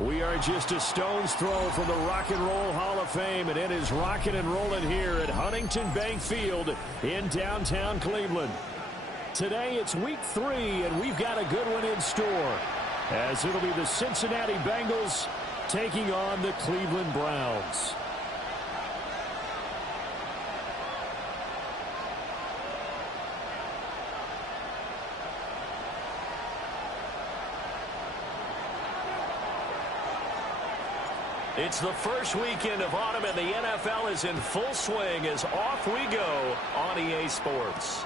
We are just a stone's throw from the Rock and Roll Hall of Fame, and it is rocking and rolling here at Huntington Bank Field in downtown Cleveland. Today it's week 3, and we've got a good one in store, as it'll be the Cincinnati Bengals taking on the Cleveland Browns. It's the first weekend of autumn, and the NFL is in full swing as off we go on EA Sports.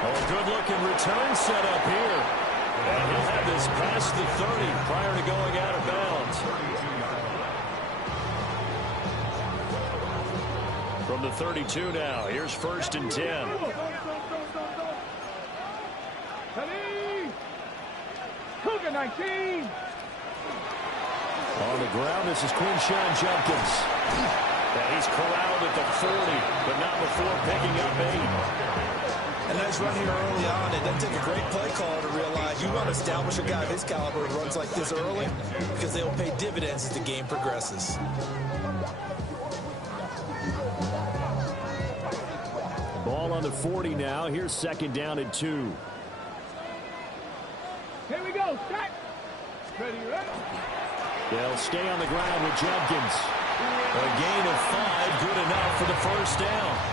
Oh, good-looking return set up here. And he'll have this past the 30 prior to going out of bounds. From the 32 now, here's 1st and 10. Cougar 19. On the ground, this is Quinshawn Judkins. And he's corralled at the 40, but not before picking up 8. A nice run here early on. It doesn't take a great play caller to realize you want to establish a guy of his caliber who runs like this early, because they'll pay dividends as the game progresses. Ball on the 40 now. Here's 2nd down and 2. Here we go. Set. Ready, ready. They'll stay on the ground with Judkins. A gain of 5, good enough for the 1st down.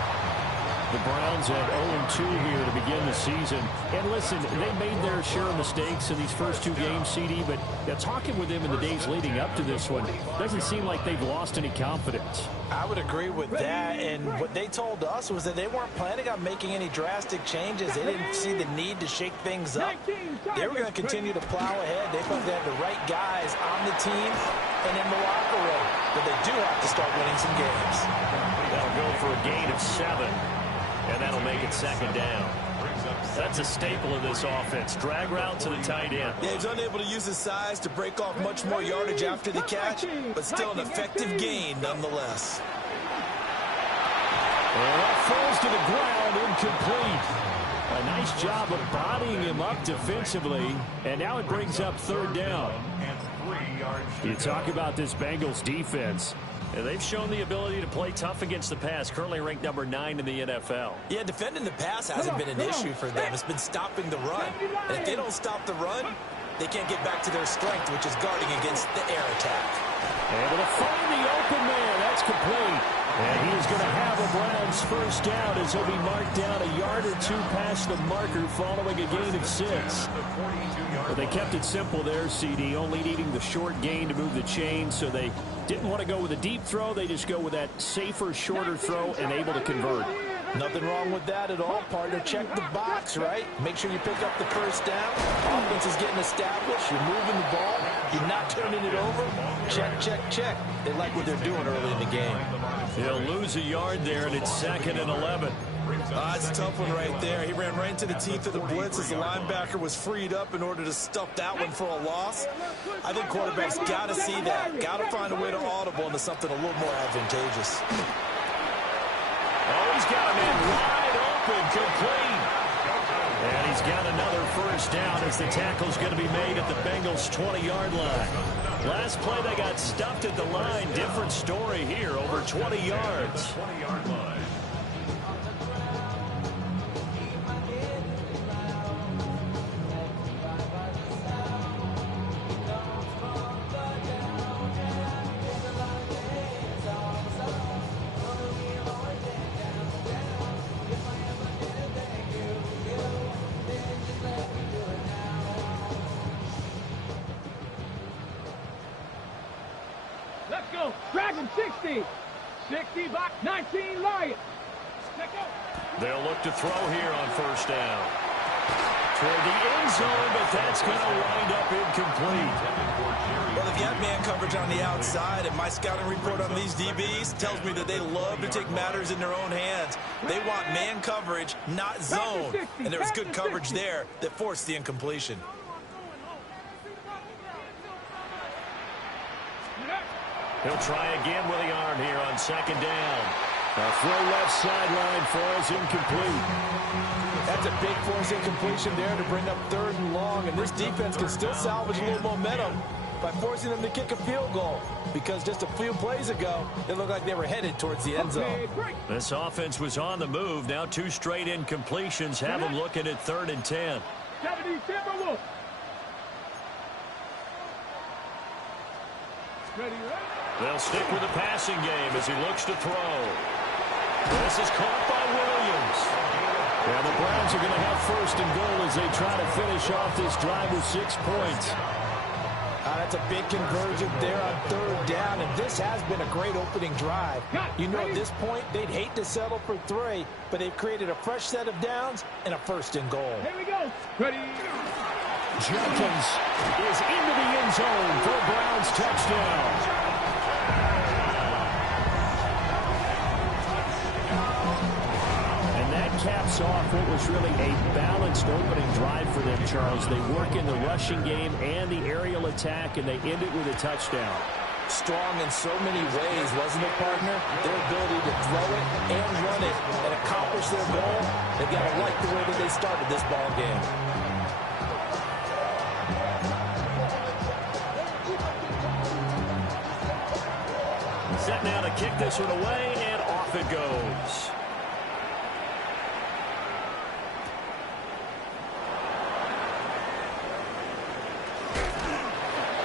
The Browns at 0-2 here to begin the season. And listen, they made their share of mistakes in these first 2 games, CD, but talking with them in the days leading up to this one, doesn't seem like they've lost any confidence. I would agree with that, and what they told us was that they weren't planning on making any drastic changes. They didn't see the need to shake things up. They were going to continue to plow ahead. They thought they had the right guys on the team and in the locker room, but they do have to start winning some games. That'll go for a gain of 7. And that'll make it 2nd down. That's a staple of this offense. Drag route to the tight end. Yeah, he's unable to use his size to break off much more yardage after the catch, but still an effective gain nonetheless. And that falls to the ground, incomplete. A nice job of bodying him up defensively, and now it brings up 3rd down. You talk about this Bengals defense. And they've shown the ability to play tough against the pass, currently ranked number 9 in the NFL. Yeah, defending the pass hasn't been an issue for them. It's been stopping the run. And if they don't stop the run, they can't get back to their strength, which is guarding against the air attack. Able to find the open man. That's complete. And he is going to have a Browns 1st down as he'll be marked down a yard or 2 past the marker following a gain of 6. But they kept it simple there, CD, only needing the short gain to move the chain, so they didn't want to go with a deep throw. They just go with that safer, shorter throw and able to convert. Nothing wrong with that at all, partner. Check the box, right? Make sure you pick up the 1st down. Offense is getting established. You're moving the ball. You're not turning it over. Check, check, check. They like what they're doing early in the game. He'll lose a yard there, and it's 2nd and 11. That's a tough one right there. He ran right into the teeth of the blitz as the linebacker was freed up in order to stuff that one for a loss. I think quarterbacks got to see that. Got to find a way to audible into something a little more advantageous. Oh, he's got him in wide open, complete. And he's got another 1st down as the tackle's going to be made at the Bengals' 20-yard line. Last play, they got stuffed at the line. Different story here, over 20 yards. Let's go. Dragon 60. 60 back 19 Lions. They'll look to throw here on 1st down. Toward the end zone, but that's going to wind up incomplete. Well, they've got man coverage on the outside, and my scouting report on these DBs tells me that they love to take matters in their own hands. They want man coverage, not zone. And there was good coverage there that forced the incompletion. He'll try again with the arm here on 2nd down. A throw left sideline falls incomplete. That's a big force incompletion there to bring up 3rd and long, and this defense can still salvage a little momentum by forcing them to kick a field goal, because just a few plays ago, it looked like they were headed towards the end zone. This offense was on the move. Now 2 straight incompletions have them looking at 3rd and 10. 70 Timberwolves. Ready, ready. They'll stick with the passing game as he looks to throw. This is caught by Williams. And the Browns are going to have 1st and goal as they try to finish off this drive with 6 points. That's a big conversion there on 3rd down, and this has been a great opening drive. You know, at this point, they'd hate to settle for 3, but they've created a fresh set of downs and a 1st and goal. Here we go. Ready. Jenkins is into the end zone for a Browns touchdown. Caps off what was really a balanced opening drive for them, Charles. They work in the rushing game and the aerial attack, and they end it with a touchdown. Strong in so many ways, wasn't it, partner? Their ability to throw it and run it and accomplish their goal, they've got to like the way that they started this ball game. Set now to kick this one away, and off it goes.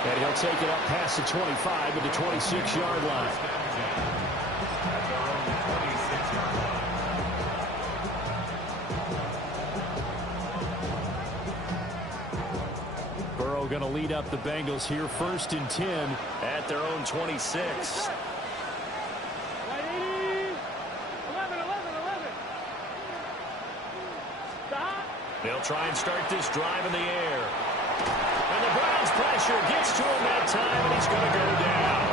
And he'll take it up past the 25 to the 26-yard line. Burrow going to lead up the Bengals here, 1st and 10 at their own 26. 11. Stop. They'll try and start this drive in the air. And the Browns pressure gets to him that time, and he's going to go down.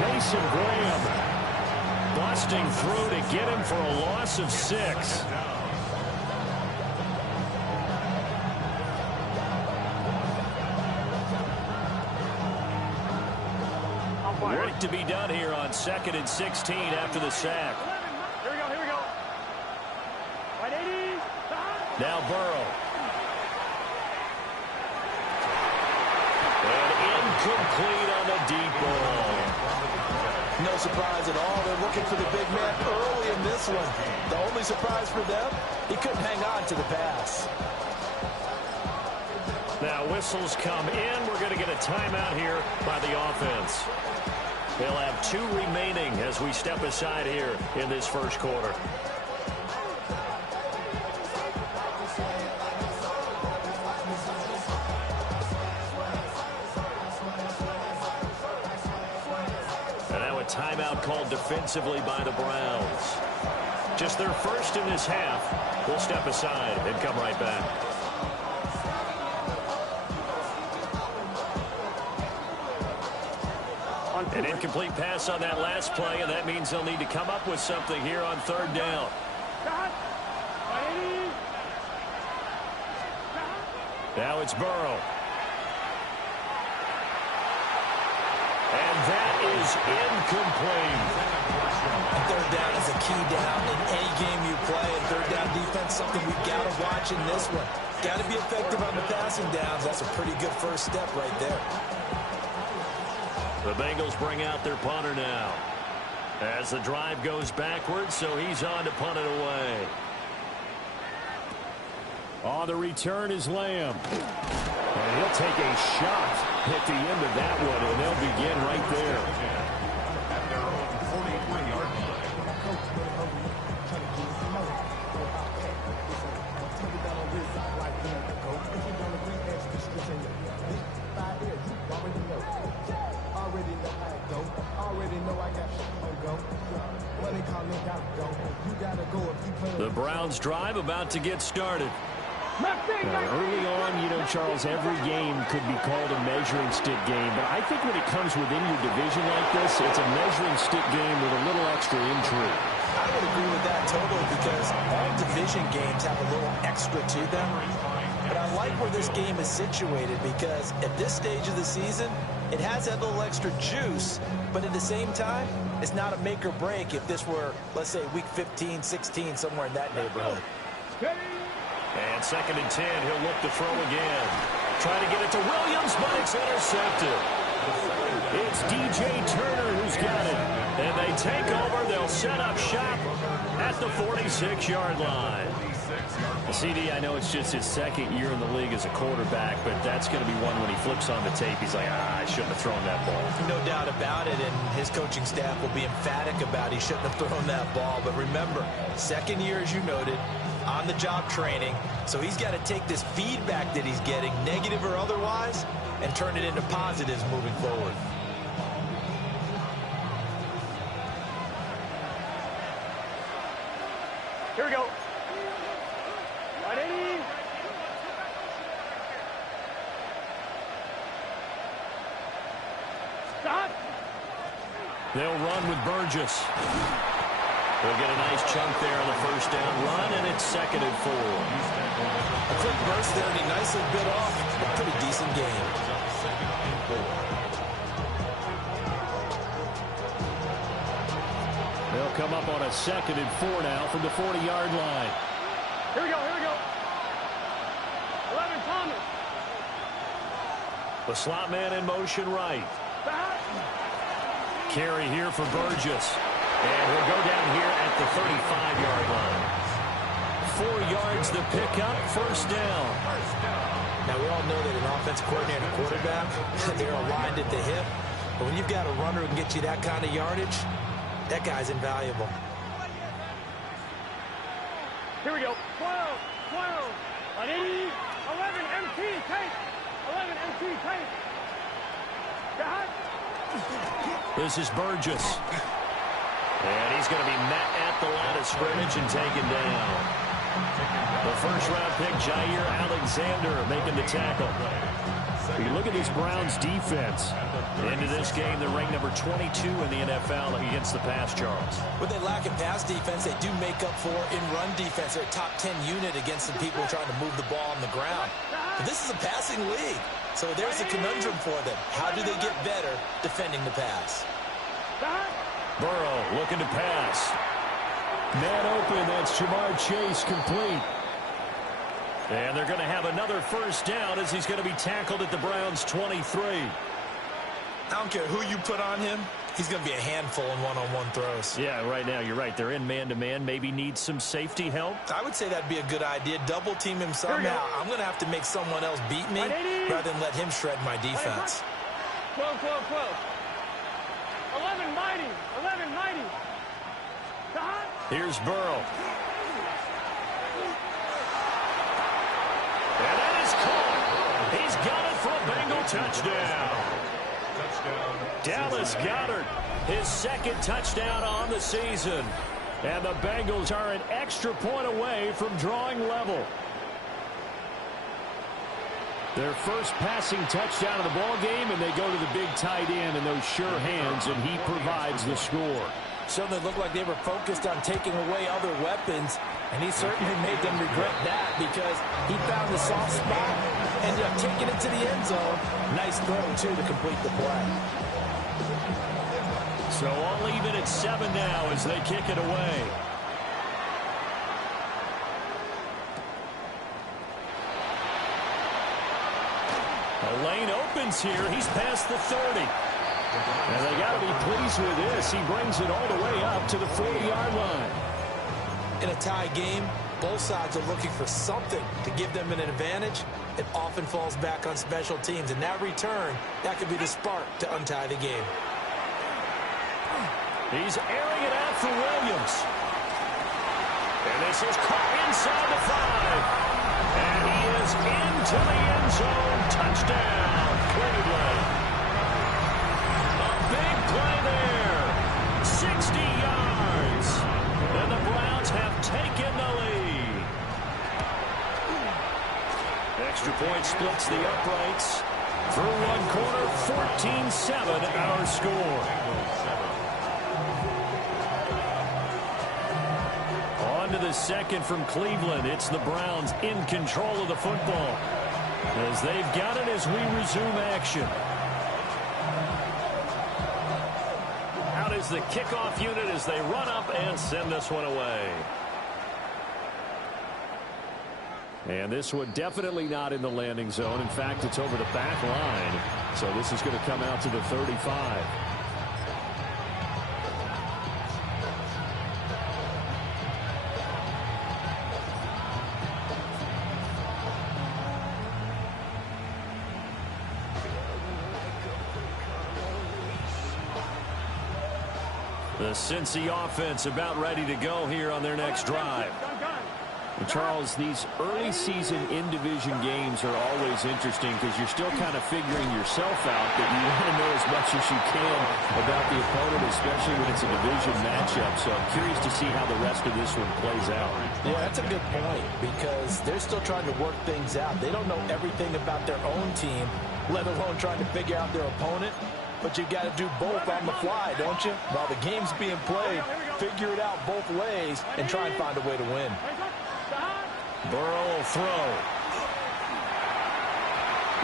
Mason Graham busting through to get him for a loss of 6. Work to be done here on 2nd and 16 after the sack. Here we go. Right 80. Stop. Now Burrow. And incomplete on the deep ball. No surprise at all. They're looking for the big man early in this one. The only surprise for them, he couldn't hang on to the pass. Now whistles come in. We're going to get a timeout here by the offense. They'll have 2 remaining as we step aside here in this 1st quarter. And now a timeout called defensively by the Browns. Just their 1st in this half. We'll step aside and come right back. An incomplete pass on that last play, and that means they'll need to come up with something here on 3rd down. Now it's Burrow. And that is incomplete. 3rd down is a key down in any game you play, and 3rd down defense, something we've got to watch in this one. Got to be effective on the passing downs. That's a pretty good 1st step right there. The Bengals bring out their punter now as the drive goes backwards, so he's on to punt it away. On the return is Lamb. And he'll take a shot at the end of that one, and they'll begin right there. The Browns drive about to get started. Now, early on, you know, Charles, every game could be called a measuring stick game, but I think when it comes within your division like this, it's a measuring stick game with a little extra intrigue. I would agree with that totally, because all division games have a little extra to them. But I like where this game is situated, because at this stage of the season, It has that little extra juice, but at the same time, it's not a make or break if this were, let's say, week 15, 16, somewhere in that neighborhood. And 2nd and 10, he'll look to throw again. Trying to get it to Williams, but it's intercepted. It's DJ Turner who's got it. And they take over. They'll set up shop at the 46-yard line. CD, I know it's just his 2nd year in the league as a quarterback, but that's going to be one when he flips on the tape. He's like, I shouldn't have thrown that ball. No doubt about it, and his coaching staff will be emphatic about he shouldn't have thrown that ball. But remember, 2nd year, as you noted, on-the-job training. So he's got to take this feedback that he's getting, negative or otherwise, and turn it into positives moving forward. Here we go. Right in. Stop. They'll run with Burgess. They'll get a nice chunk there on the 1st down run, and it's 2nd and 4. A quick burst there, and he nicely bit off a pretty decent game. They'll come up on a 2nd and 4 now from the 40-yard line. Here we go. 11 Thomas. The slot man in motion right. Carry here for Burgess. And he'll go down here at the 35-yard line. 4 yards the pickup, 1st down. Now, we all know that an offensive coordinator and quarterback, they're aligned at the hip. But when you've got a runner who can get you that kind of yardage, that guy's invaluable. Here we go. 12. 11 MT tape. 11 MT tape. Got. This is Burgess. And he's going to be met at the line of scrimmage and taken down. The 1st-round pick, Jair Alexander, making the tackle. You look at this Browns defense. Into this game, they're ranked number 22 in the NFL against the pass, Charles. What they lack in pass defense, they do make up for in run defense. They're a top 10 unit against the people trying to move the ball on the ground. But this is a passing league. So there's a conundrum for them. How do they get better defending the pass? Burrow looking to pass. Man open, that's Jamar Chase complete. And they're going to have another 1st down as he's going to be tackled at the Browns' 23. I don't care who you put on him. He's going to be a handful in one-on-one throws. Yeah, right now, you're right. They're in man-to-man. Maybe need some safety help. I would say that'd be a good idea. Double team him somehow. I'm going to have to make someone else beat me rather than let him shred my defense. 12. 11 mighty. Here's Burrow. And that is caught. He's got it for a Bengal touchdown. Dallas Goedert, his 2nd touchdown on the season. And the Bengals are an extra point away from drawing level. Their 1st passing touchdown of the ball game, and they go to the big tight end and those sure hands, and he provides the score. Certainly looked like they were focused on taking away other weapons, and he certainly made them regret that because he found the soft spot, ended up taking it to the end zone. Nice throw, too, to complete the play. So all even at 7 now as they kick it away. The lane opens here. He's past the 30. And they got to be pleased with this. He brings it all the way up to the 40-yard line. In a tie game, both sides are looking for something to give them an advantage. It often falls back on special teams. And that return, that could be the spark to untie the game. He's airing it out for Williams. And this is caught inside the 5. And he is into the end zone. Touchdown, Cleveland. A big play there. 60 yards. And the Browns have taken the lead. Extra point splits the uprights. Through one quarter, 14-7 our score. On to the 2nd from Cleveland. It's the Browns in control of the football. As they've got it as we resume action. the kickoff unit as they run up and send this one away. And this one definitely not in the landing zone. In fact, it's over the back line. So this is going to come out to the 35. The Cincy offense about ready to go here on their next drive. And Charles, these early season in-division games are always interesting because you're still kind of figuring yourself out, but you want to know as much as you can about the opponent, especially when it's a division matchup. So I'm curious to see how the rest of this one plays out. Yeah, that's a good point because they're still trying to work things out. They don't know everything about their own team, let alone trying to figure out their opponent. But you've got to do both on the fly, don't you? While the game's being played, figure it out both ways and try and find a way to win. Burrow will throw.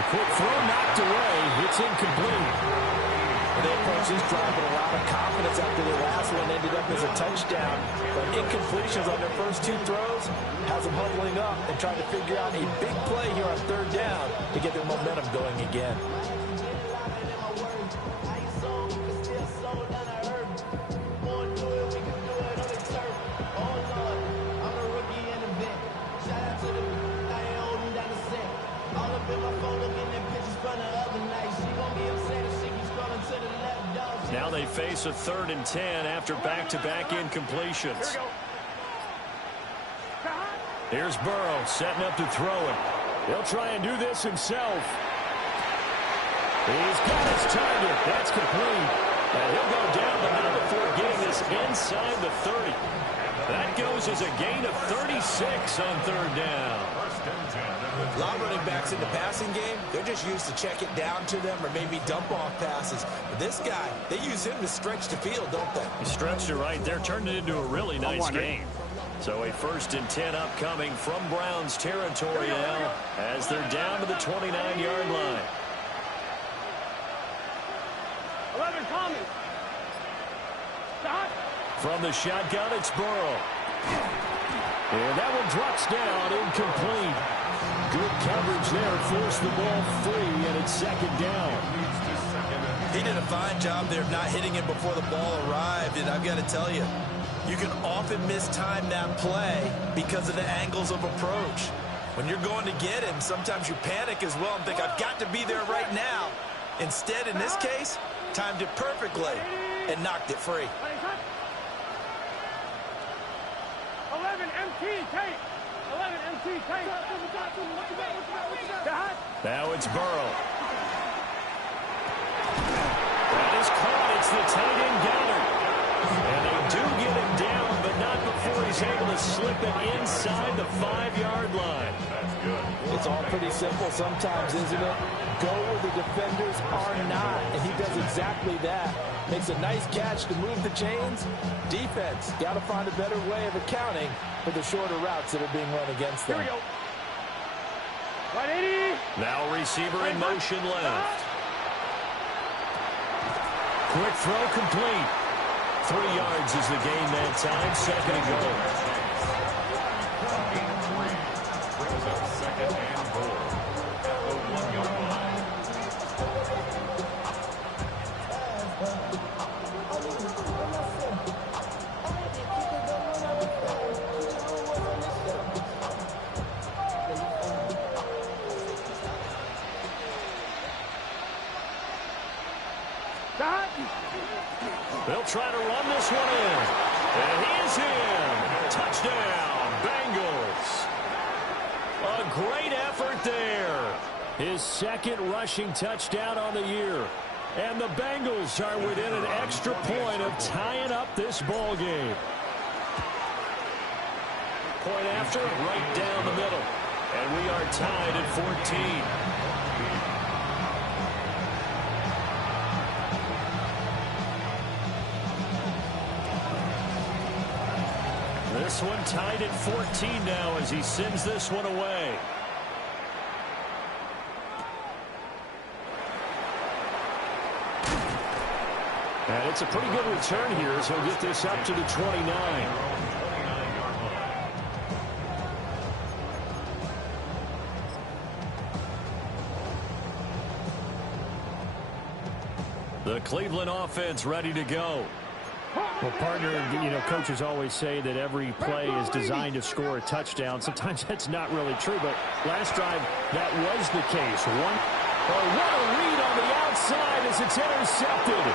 The quick throw knocked away. It's incomplete. And they approach this drive with a lot of confidence after their last one ended up as a touchdown. But incompletions on their first two throws has them huddling up and trying to figure out a big play here on third down to get their momentum going again. Now they face a 3rd and 10 after back-to-back incompletions. Here's Burrow setting up to throw it. He'll try and do this himself. He's got his target. That's complete. And he'll go down, but not before getting this inside the 30. That goes as a gain of 36 on 3rd down. A lot of running backs in the passing game, they're just used to check it down to them or maybe dump off passes. But this guy, they use him to stretch the field, don't they? He stretched it right there, turned it into a really nice game. So a 1st and 10 upcoming from Browns territory now as they're down to the 29-yard line. 11 coming. Stop. From the shotgun, it's Burrow. And that one drops down, incomplete. Good coverage there, forced the ball free, and it's 2nd down. He did a fine job there of not hitting him before the ball arrived, and I've got to tell you, you can often mistime that play because of the angles of approach. When you're going to get him, sometimes you panic as well and think, I've got to be there right now. Instead, in this case, timed it perfectly and knocked it free. 11 MT tape. 11 MT tape. Now it's Burrow. That is caught. It's the tight end Goddard. And they do get him down, but not before he's able to slip it inside the 5-yard line. That's good. It's all pretty simple sometimes, isn't it? Go where the defenders are not, and he does exactly that. Makes a nice catch to move the chains. Defense, got to find a better way of accounting for the shorter routes that are being run against them. Here we go. 180. Now receiver in motion left. Quick throw complete. 3 yards is the gain that time. 2nd and goal. Second and goal at the 1-yard line. They'll try to run this one in. And he is in. Touchdown, Bengals. A great effort there. His 2nd rushing touchdown on the year. And the Bengals are within an extra point of tying up this ball game. Point after, right down the middle. And we are tied at 14. This one tied at 14 now as he sends this one away. And it's a pretty good return here as he'll get this up to the 29. The Cleveland offense ready to go. Well, partner, you know, coaches always say that every play is designed to score a touchdown. Sometimes that's not really true, but last drive, that was the case. What a read on the outside as it's intercepted.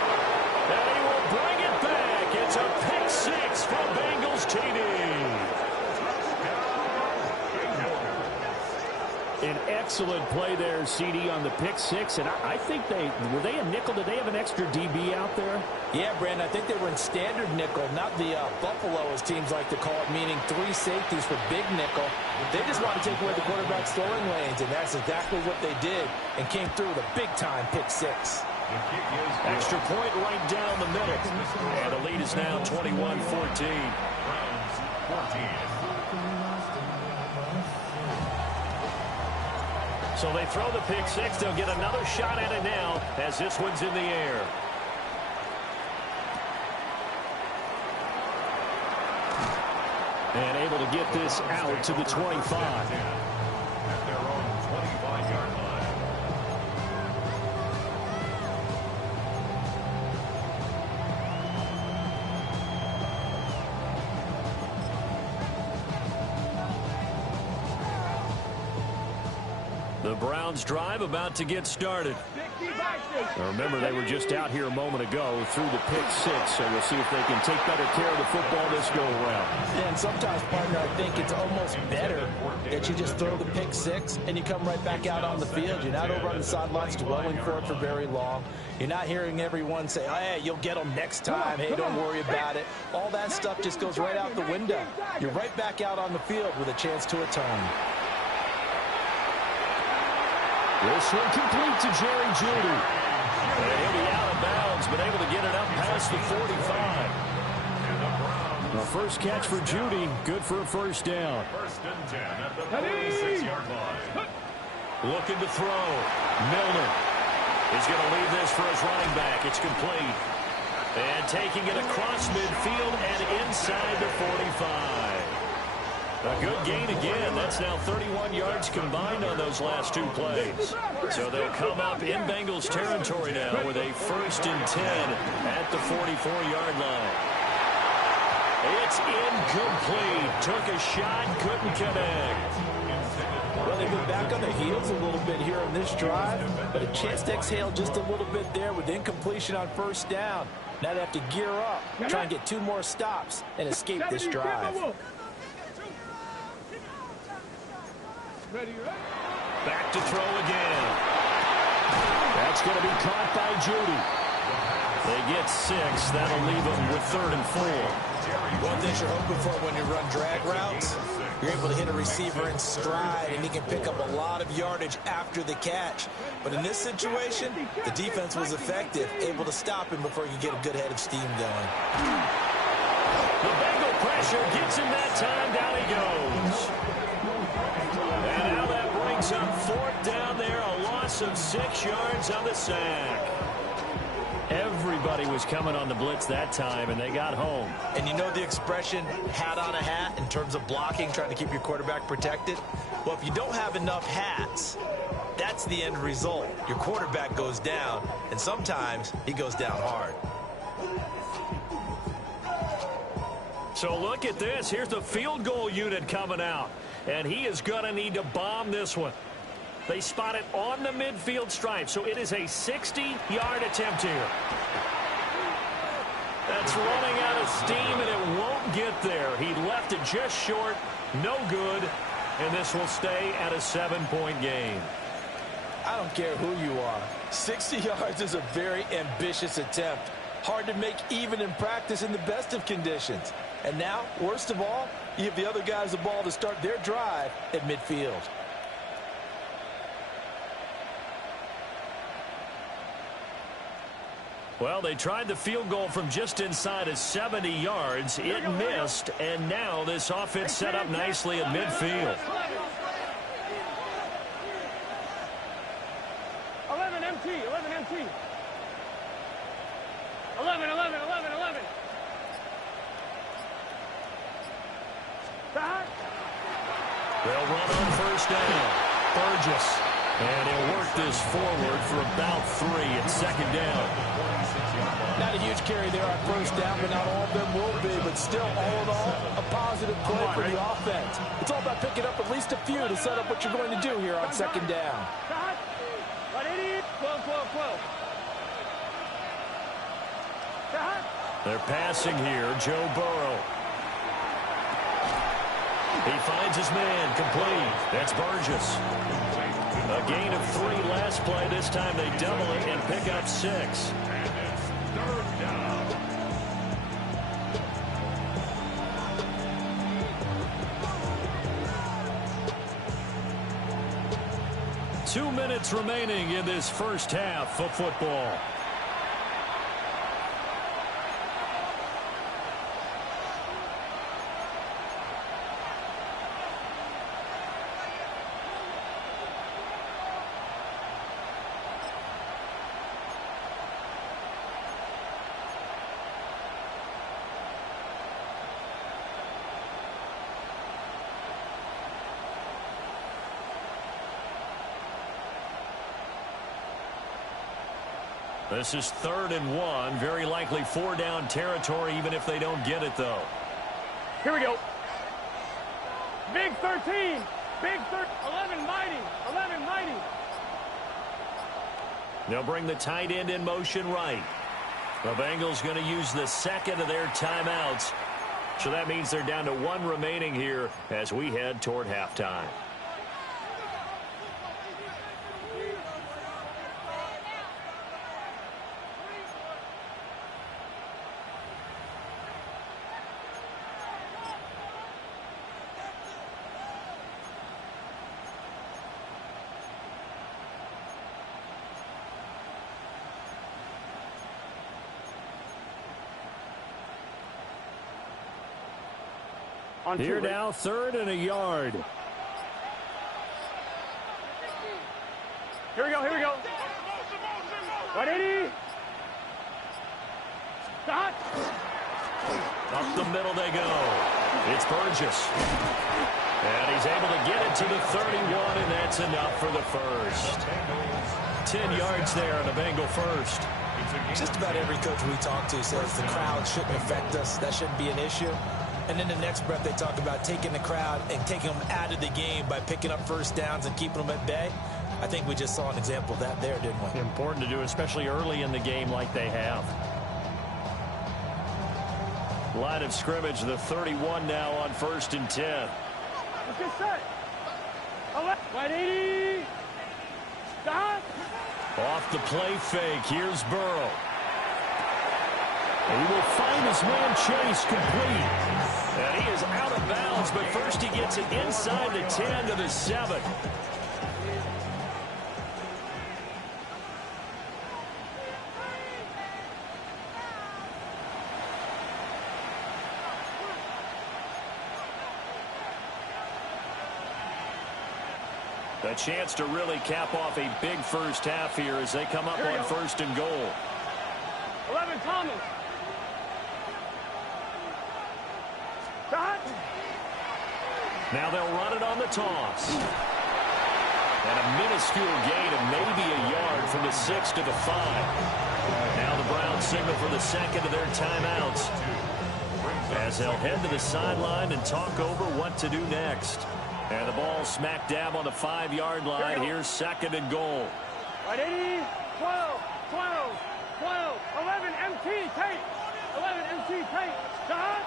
And he will bring it back. It's a pick six from Bengals TD. An excellent play there, CD, on the pick six. And I think were they a nickel? Did they have an extra DB out there? Yeah, Brandon, I think they were in standard nickel, not the Buffalo, as teams like to call it, meaning 3 safeties for big nickel. They just want to take away the quarterback's throwing lanes, and that's exactly what they did, and came through with a big-time pick six. Extra point right down the middle. And the lead is now 21-14. So they throw the pick six. They'll get another shot at it now as this one's in the air. And able to get this out to the 25. At their own 25-yard line. The Browns drive about to get started. Now remember, they were just out here a moment ago through the pick six, so we'll see if they can take better care of the football this go-around. And sometimes, partner, I think it's almost better that you just throw the pick six and you come right back out on the field. You're not over on the sidelines dwelling for it for very long. You're not hearing everyone say, oh, hey, you'll get them next time. Hey, don't worry about it. All that stuff just goes right out the window. You're right back out on the field with a chance to atone. This one complete to Jerry Judy. And he'll be out of bounds, but able to get it up past the 45. The first catch for Judy, good for a first down. First and 10 at the 46-yard line. Looking to throw. Milner is going to leave this for his running back. It's complete. And taking it across midfield and inside the 45. A good gain again. That's now 31 yards combined on those last 2 plays. So they'll come up in Bengals territory now with a first and 10 at the 44-yard line. It's incomplete. Took a shot, couldn't connect. Well, they've been back on their heels a little bit here on this drive, but a chance to exhale just a little bit there with incompletion on first down. Now they have to gear up, try and get 2 more stops and escape this drive. Back to throw again. That's going to be caught by Judy. They get 6. That'll leave them with 3rd and 4. One thing you're hoping for when you run drag routes, you're able to hit a receiver in stride, and he can pick up a lot of yardage after the catch. But in this situation, the defense was effective, able to stop him before you get a good head of steam going. The Bengal pressure gets him that time. Down he goes. And now that brings up 4th down there. A loss of 6 yards on the sack. Everybody was coming on the blitz that time, and they got home. And you know the expression, hat on a hat, in terms of blocking, trying to keep your quarterback protected? Well, if you don't have enough hats, that's the end result. Your quarterback goes down, and sometimes he goes down hard. So look at this. Here's the field goal unit coming out. And he is going to need to bomb this one. They spot it on the midfield stripe, so it is a 60-yard attempt here. That's running out of steam, and it won't get there. He left it just short, no good, and this will stay at a 7-point game. I don't care who you are. 60 yards is a very ambitious attempt. Hard to make even in practice in the best of conditions. And now, worst of all, you give the other guys the ball to start their drive at midfield. Well, they tried the field goal from just inside of 70 yards. It missed, and now this offense set up nicely at midfield. 11 MT. 11, 11, 11, 11. Stop. They'll run on first down. Burgess. And he'll work this forward for about 3 at second down. Not a huge carry there on first down, but not all of them will be. But still, all in all, a positive play for the offense. It's all about picking up at least a few to set up what you're going to do here on second down. Stop. 12, 12, 12. Stop. They're passing here. Joe Burrow. He finds his man, complete. That's Burgess. A gain of 3 last play. This time they double it and pick up 6. And it's third down. Two minutes remaining in this first half of football. This is 3rd and 1. Very likely 4-down territory, even if they don't get it, though. Here we go. Big 13. Big 11 mighty. 11 mighty. They'll bring the tight end in motion right. The Bengals going to use the second of their timeouts. So that means they're down to 1 remaining here as we head toward halftime. Here now, 3rd and a yard. Here we go, here we go. 180. Stop. Up the middle they go. It's Burgess. And he's able to get it to the 31, and that's enough for the first. 10 yards there on the Bengal first. Just about every coach we talk to says the crowd shouldn't affect us. That shouldn't be an issue. And in the next breath, they talk about taking the crowd and taking them out of the game by picking up first downs and keeping them at bay. I think we just saw an example of that there, didn't we? Important to do, especially early in the game like they have. Line of scrimmage, the 31 now on 1st and 10. Let's get set. 180. Stop. Off the play fake, here's Burrow. He will find his man Chase complete. And he is out of bounds, but first he gets it inside the 10 to the 7. A chance to really cap off a big first half here as they come up on 1st and goal. 11 Thomas. Stop. Now they'll run it on the toss. And a minuscule gain of maybe a yard from the 6 to the 5. Now the Browns signal for the second of their timeouts as they'll head to the sideline and talk over what to do next. And the ball smack dab on the 5-yard line. Here's 2nd and goal. 180, 12, 12, 12, 11 MT tape. 11 MT tape. Stop.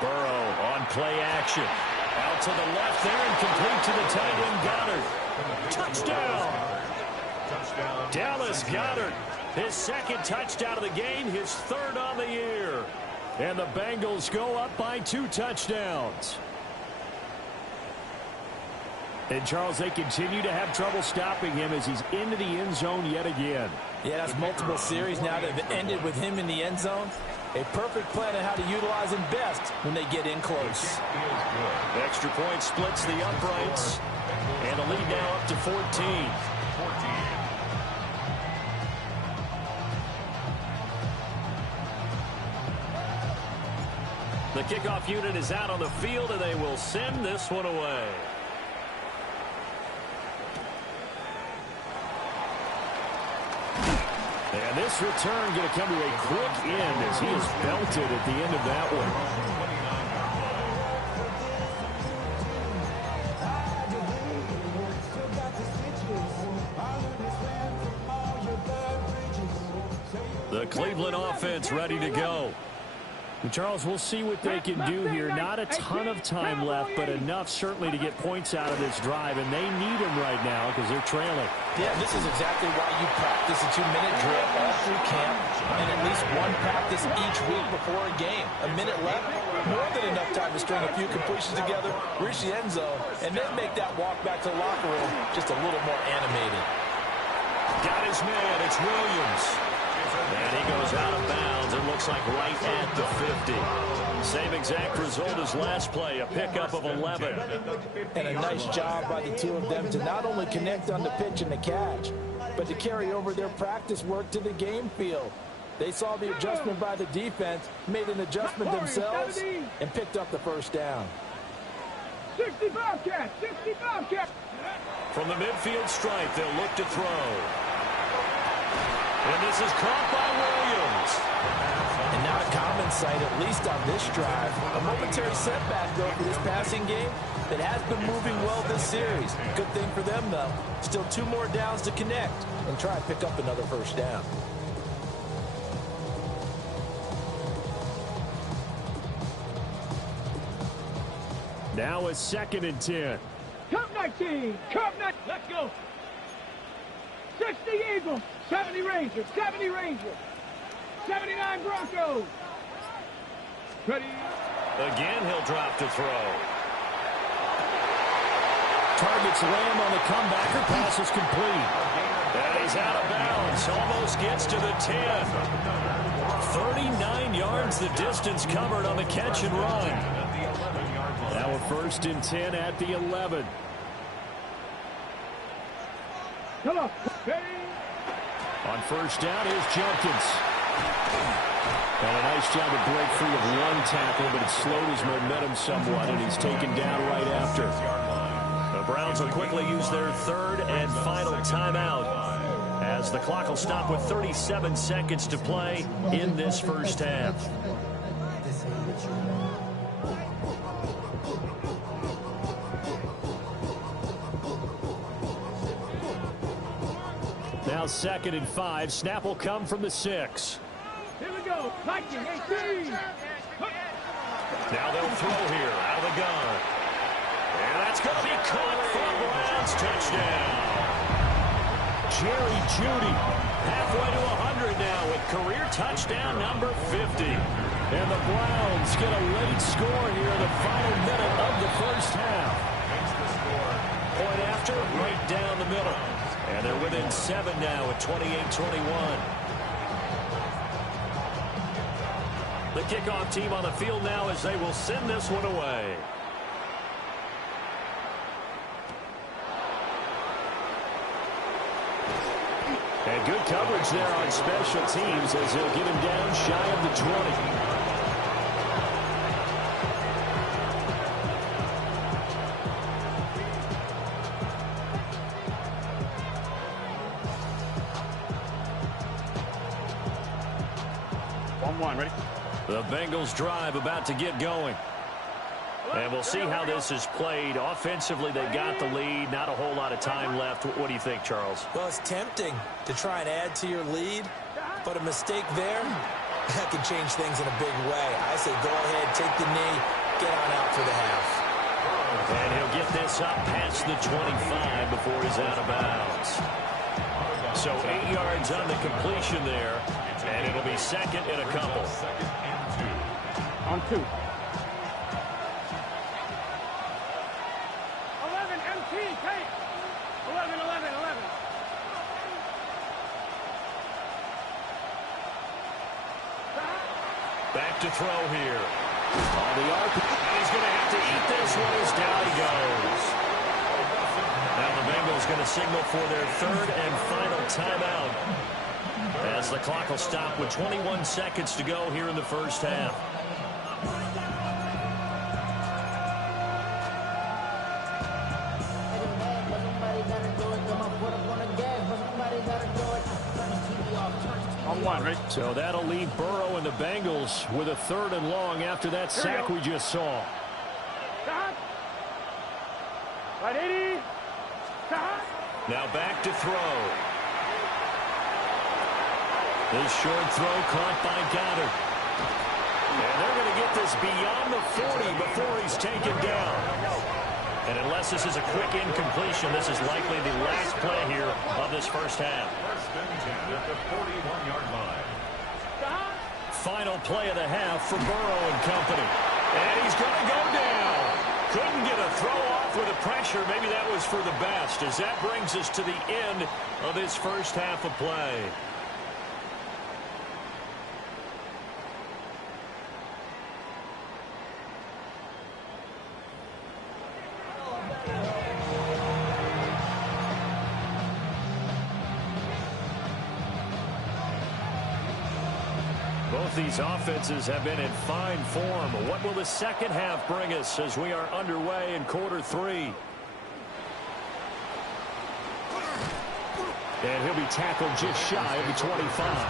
Burrow on play action. Out to the left there and complete to the tight end Goddard. Touchdown. Dallas Goddard. His 2nd touchdown of the game, his 3rd on the year. And the Bengals go up by 2 touchdowns. And, Charles, they continue to have trouble stopping him as he's into the end zone yet again. Yeah, that's multiple series now that have ended with him in the end zone. A perfect plan on how to utilize him best when they get in close. Extra point splits the uprights. And the lead now up to 14. The kickoff unit is out on the field, and they will send this one away. And this return going to come to a quick end as he is belted at the end of that one. The Cleveland offense ready to go. Charles, we'll see what they can do here. Not a ton of time left, but enough certainly to get points out of this drive, and they need them right now because they're trailing. Yeah, this is exactly why you practice a 2-minute drill all through camp and at least one practice each week before a game. A minute left, more than enough time to string a few completions together, reach the end zone, and then make that walk back to the locker room just a little more animated. Got his man. It's Williams. And he goes out of bounds. It looks like right at the 50. Same exact result as last play, a pickup of 11. And a nice job by the two of them to not only connect on the pitch and the catch, but to carry over their practice work to the game field. They saw the adjustment by the defense, made an adjustment themselves, and picked up the first down. 60 Bobcats, 60 Bobcats. From the midfield stripe, they'll look to throw. And this is caught by Williams. And not a common sight, at least on this drive. A momentary setback, though, for this passing game that has been moving well this series. Good thing for them, though. Still 2 more downs to connect and try and pick up another first down. Now a 2nd and 10. Cup 19, Cup 19. Let's go. 60 Eagles, 70 Rangers, 70 Rangers, 79 Broncos. Ready. Again, he'll drop to throw. Targets Lamb on the comebacker. Pass is complete. And he's out of bounds. Almost gets to the 10. 39 yards the distance covered on the catch and run. Now a 1st and 10 at the 11. Come on. Ready. On 1st down, here's Jenkins. And a nice job to break free of one tackle, but it slowed his momentum somewhat, and he's taken down right after. The Browns will quickly use their 3rd and final timeout as the clock will stop with 37 seconds to play in this first half. Now 2nd and 5. Snap will come from the 6. Here we go. 19, 18. Now they'll throw here out of the gun. And that's going to be caught for a Browns touchdown. Jerry Jeudy halfway to 100 now with career touchdown number 50. And the Browns get a late score here in the final minute of the first half. Point after, right down the middle. And they're within 7 now at 28-21. The kickoff team on the field now as they will send this one away. And good coverage there on special teams as they'll get him down shy of the 20. Ready? The Bengals drive about to get going. And we'll see how this is played. Offensively, they've got the lead. Not a whole lot of time left. What do you think, Charles? Well, it's tempting to try and add to your lead, but a mistake there, that can change things in a big way. I say go ahead, take the knee, get on out for the half. And he'll get this up past the 25 before he's out of bounds. So 8 yards on the completion there. And it'll be 2nd and a couple. On 2. 11 MT, take. 11, 11, 11. Back to throw here. On the arc. He's going to have to eat this one as down he goes. Now the Bengals going to signal for their 3rd and final timeout, as the clock will stop with 21 seconds to go here in the first half. So that'll leave Burrow and the Bengals with a 3rd and long after that sack we just saw. Stop. Right 80. Stop. Now back to throw. This short throw caught by Goddard. And they're going to get this beyond the 40 before he's taken down. And unless this is a quick incompletion, this is likely the last play here of this first half. First and 10 at the 41-yard line. Final play of the half for Burrow and company. And he's going to go down. Couldn't get a throw off with the pressure. Maybe that was for the best, as that brings us to the end of this first half of play. Both these offenses have been in fine form. What will the second half bring us as we are underway in quarter 3? And he'll be tackled just shy of the 25.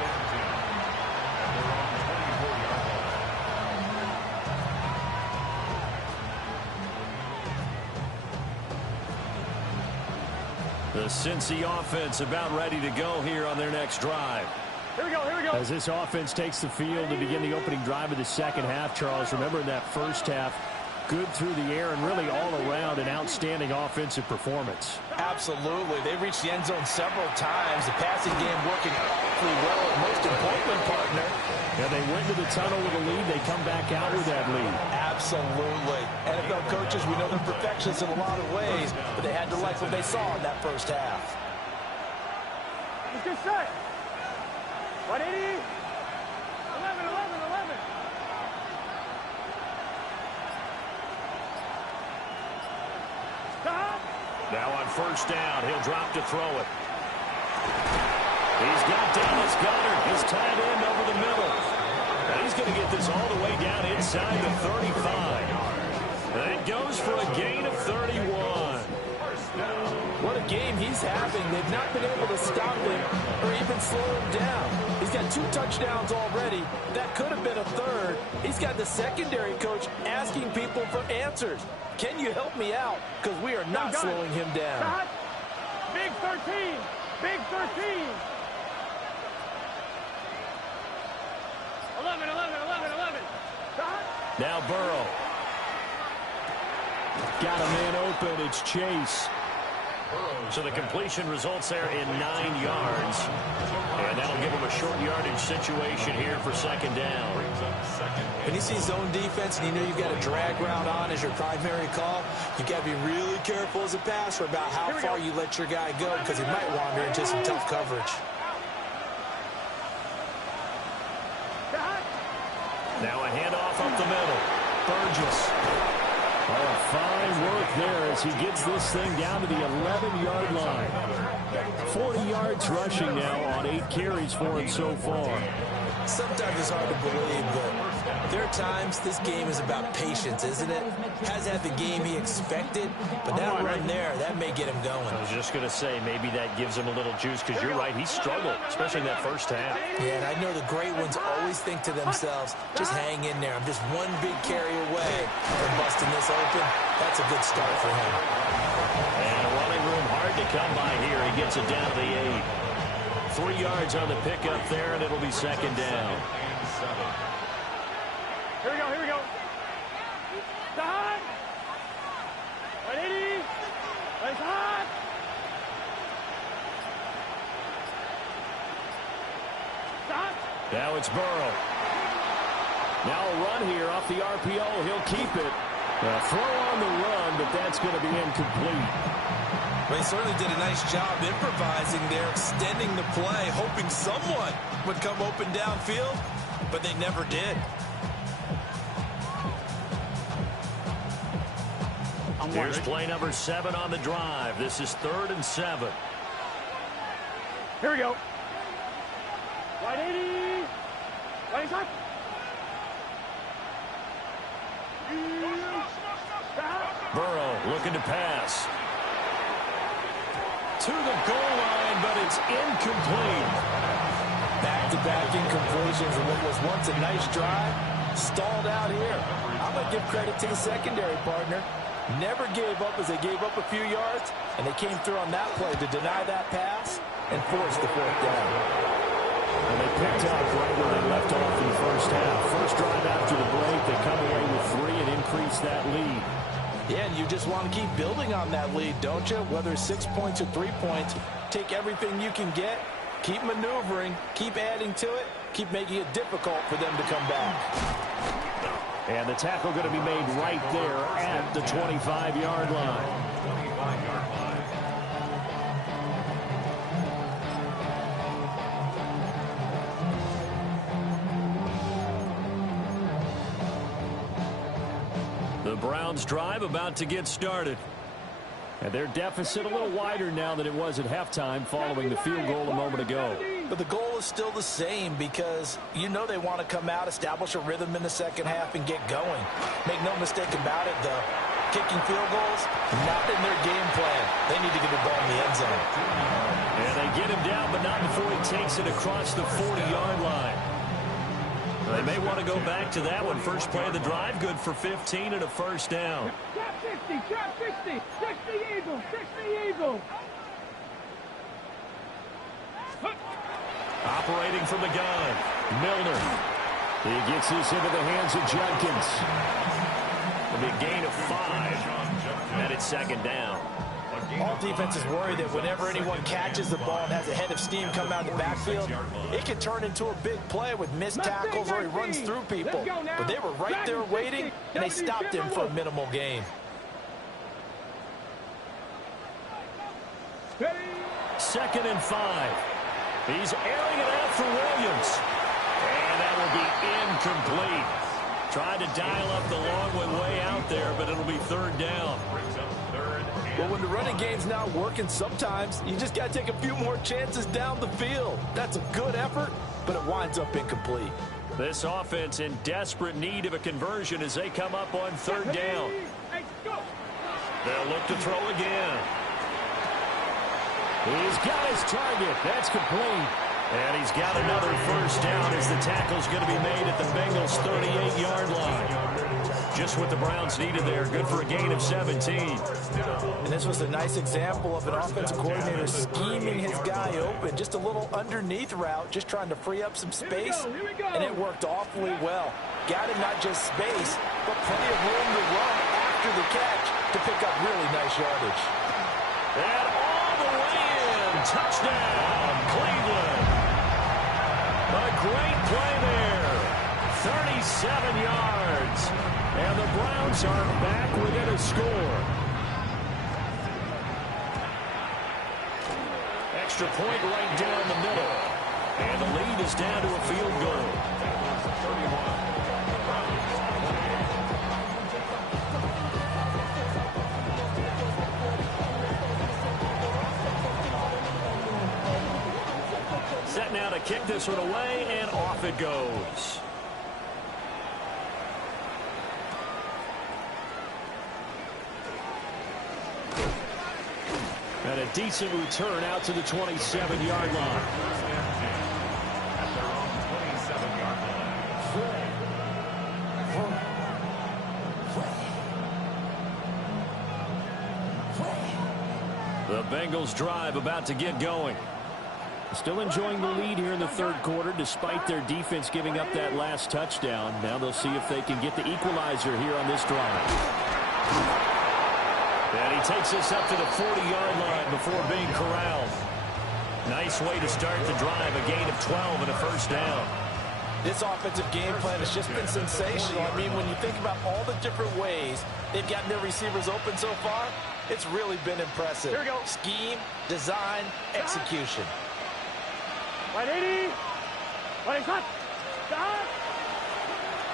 The Cincy offense about ready to go here on their next drive. Here we go, here we go. As this offense takes the field to begin the opening drive of the second half, Charles, remember in that first half, good through the air and really all around an outstanding offensive performance. Absolutely. They reached the end zone several times. The passing game working awfully well. And most importantly, partner. Yeah, they went to the tunnel with a lead. They come back out with that lead. Absolutely. NFL coaches, we know they're perfectionists in a lot of ways, but they had to like what they saw in that first half. Let's get set. 180. 11, 11, 11. Stop. Now on first down, he'll drop to throw it. He's got Dallas Goedert. He's tied in over the middle. And he's going to get this all the way down inside the 35. And it goes for a gain of 31. What a game he's having. They've not been able to stop him or even slow him down. He's got 2 touchdowns already. That could have been a 3rd. He's got the secondary coach asking people for answers. Can you help me out? Because we are not slowing him down. Stop. Big 13. Big 13. 11, 11, 11, 11. Stop. Now Burrow. Got a man open. It's Chase. So the completion results there in 9 yards. And that'll give him a short yardage situation here for second down. When you see zone defense and you know you've got a drag route on as your primary call, you've got to be really careful as a passer about how far you let your guy go because he might wander into some tough coverage. Now a handoff up the middle. Burgess. Oh, fine work there as he gets this thing down to the 11-yard line. 40 yards rushing now on 8 carries for him so far. Sometimes it's hard to believe, but there are times this game is about patience, isn't it? Hasn't had the game he expected, but that run there, that may get him going. I was just going to say, maybe that gives him a little juice because you're right, he struggled, especially in that first half. Yeah, and I know the great ones always think to themselves, just hang in there. I'm just one big carry away from busting this open. That's a good start for him. And running room hard to come by here. He gets it down to the 8. 3 yards on the pickup there, and it'll be second down. Here we go, here we go. Stop. 180. Let's hot. Stop. Now it's Burrow. Now a run here off the RPO. He'll keep it. A throw on the run, but that's going to be incomplete. They certainly did a nice job improvising there, extending the play, hoping someone would come open downfield, but they never did. Here's play number 7 on the drive. This is 3rd and 7. Here we go. 180. Right side. Burrow looking to pass. To the goal line, but it's incomplete. Back-to-back incompletions and what was once a nice drive stalled out here. I'm going to give credit to the secondary partner. Never gave up as they gave up a few yards, and they came through on that play to deny that pass and force the fourth down. And they picked up right where they left off in the first half. First drive after the break, they come away with 3 and increase that lead. Yeah, and you just want to keep building on that lead, don't you? Whether it's 6 points or 3 points, take everything you can get, keep maneuvering, keep adding to it, keep making it difficult for them to come back. And the tackle going to be made right there at the 25-yard line. 25-yard line. The Browns drive about to get started. And their deficit a little wider now than it was at halftime following the field goal a moment ago. But the goal is still the same because you know they want to come out, establish a rhythm in the second half, and get going. Make no mistake about it, though. Kicking field goals, not in their game plan. They need to get the ball in the end zone. And they get him down, but not before he takes it across the 40-yard line. They may want to go back to that one. First play of the drive, good for 15 and a first down. Trap 60, trap 60, 60 Eagles, 60 Eagles. Operating from the gun, Milner. He gets this into the hands of Judkins. It'll be a gain of 5, and it's second down. All defenses worry that whenever anyone catches the ball and has a head of steam come out of the backfield, it can turn into a big play with missed tackles or he runs through people. But they were right there waiting, and they stopped him for a minimal gain. Second and 5. He's airing it out for Williams. And that will be incomplete. Tried to dial up the long way out there, but it'll be third down. Well, when the running game's not working, sometimes you just got to take a few more chances down the field. That's a good effort, but it winds up incomplete. This offense in desperate need of a conversion as they come up on third down. They'll look to throw again. He's got his target. That's complete. And he's got another first down as the tackle's going to be made at the Bengals' 38-yard line. Just what the Browns needed there. Good for a gain of 17. And this was a nice example of an offensive coordinator scheming his guy open. Just a little underneath route, just trying to free up some space. And it worked awfully well. Got him not just space, but plenty of room to run after the catch to pick up really nice yardage. And all the way in. Touchdown, Cleveland. A great play there. 37 yards. And the Browns are back within a score. Extra point right down the middle. And the lead is down to a field goal. Set now to kick this one away, and off it goes. And a decent return out to the 27-yard line. At their own 27-yard line. The Bengals drive about to get going. Still enjoying the lead here in the third quarter despite their defense giving up that last touchdown. Now they'll see if they can get the equalizer here on this drive. And he takes us up to the 40-yard line before being corralled. Nice way to start the drive, a gain of 12 and a first down. This offensive game plan has just been sensational. I mean, when you think about all the different ways they've gotten their receivers open so far, it's really been impressive. Here we go. Scheme, design, execution. 180. 180. Stop.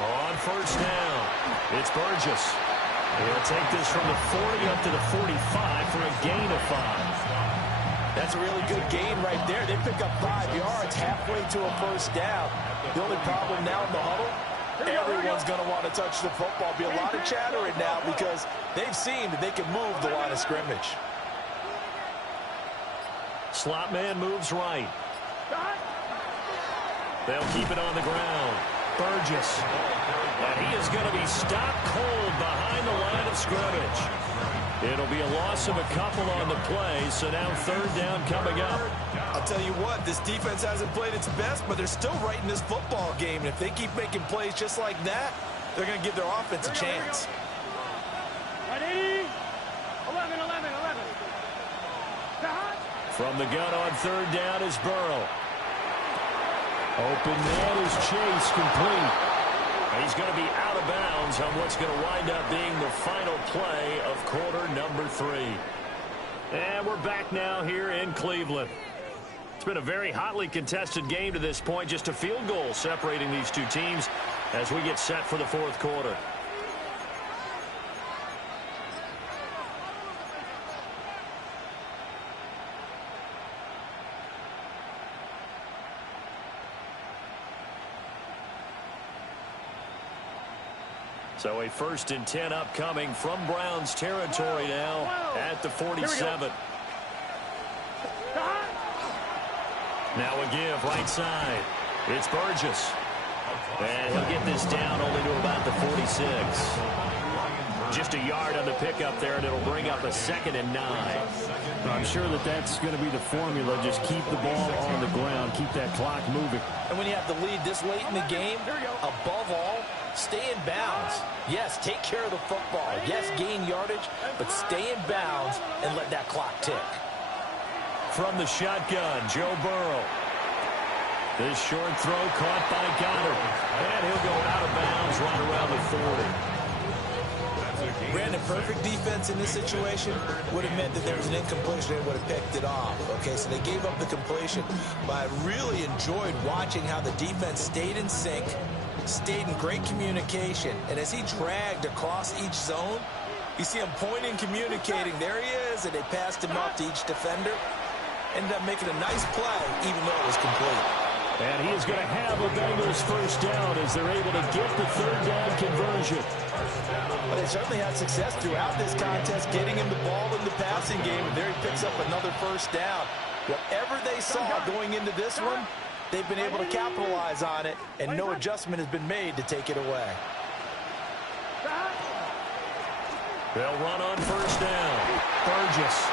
On first down, it's Burgess. He'll take this from the 40 up to the 45 for a gain of 5. That's a really good gain right there. They pick up 5 yards halfway to a first down. The only problem now in the huddle, everyone's going to want to touch the football. Be a lot of chattering now because they've seen that they can move the line of scrimmage. Slot man moves right. They'll keep it on the ground. Burgess. And he is going to be stopped cold behind the line of scrimmage. It'll be a loss of a couple on the play, so now third down coming up. I'll tell you what, this defense hasn't played its best, but they're still right in this football game. And if they keep making plays just like that, they're going to give their offense a chance. Ready? 11. From the gun on third down is Burrow. Open man is Chase, complete. He's going to be out of bounds on what's going to wind up being the final play of quarter number 3. And we're back now here in Cleveland. It's been a very hotly contested game to this point. Just a field goal separating these two teams as we get set for the fourth quarter. So a 1st and 10 upcoming from Browns territory now at the 47. Now a give right side. It's Burgess. And he'll get this down only to about the 46. Just a yard on the pickup there, and it'll bring up a 2nd and 9. I'm sure that that's going to be the formula. Just keep the ball on the ground. Keep that clock moving. And when you have the lead this late in the game, above all, stay in bounds. Yes, take care of the football. Yes, gain yardage, but stay in bounds and let that clock tick. From the shotgun, Joe Burrow. This short throw caught by Goddard. And he'll go out of bounds right around the 40. Brandon, perfect defense in this situation would have meant that there was an incompletion. They would have picked it off. Okay, so they gave up the completion. But I really enjoyed watching how the defense stayed in sync, stayed in great communication. And as he dragged across each zone, you see him pointing, communicating. There he is, and they passed him up to each defender. Ended up making a nice play, even though it was complete. And he is going to have a Bengals first down as they're able to get the third down conversion. But they certainly had success throughout this contest, getting him the ball in the passing game, and there he picks up another first down. Whatever they saw going into this one, they've been able to capitalize on it, and no adjustment has been made to take it away. They'll run on first down. Burgess.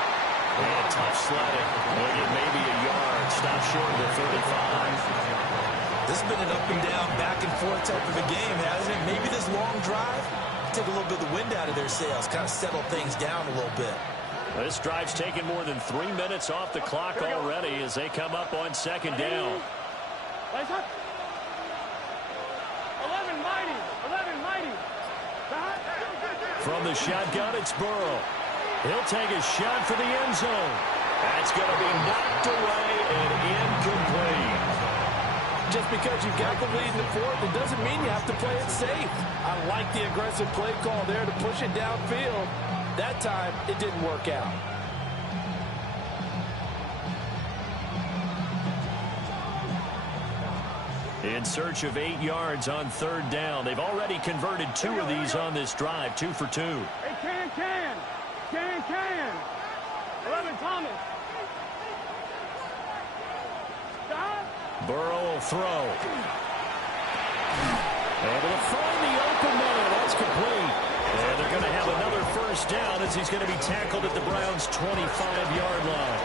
And tough sledding. They'll get maybe a yard. Stop short of the 35. This has been an up and down, back and forth type of a game, hasn't it? Maybe this long drive take a little bit of the wind out of their sails, kind of settle things down a little bit. This drive's taken more than 3 minutes off the clock already as they come up on second down. 11 mighty. From the shotgun, it's Burrow. He'll take a shot for the end zone. That's going to be knocked away and incomplete. Just because you've got the lead in the fourth, it doesn't mean you have to play it safe. I like the aggressive play call there to push it downfield. That time, it didn't work out. In search of 8 yards on third down. They've already converted 2 of these on this drive, 2 for 2. Hey, can. 11 Thomas. Burrow will throw. Able to find the open man. That's complete. And they're going to have another first down as he's going to be tackled at the Browns' 25-yard line.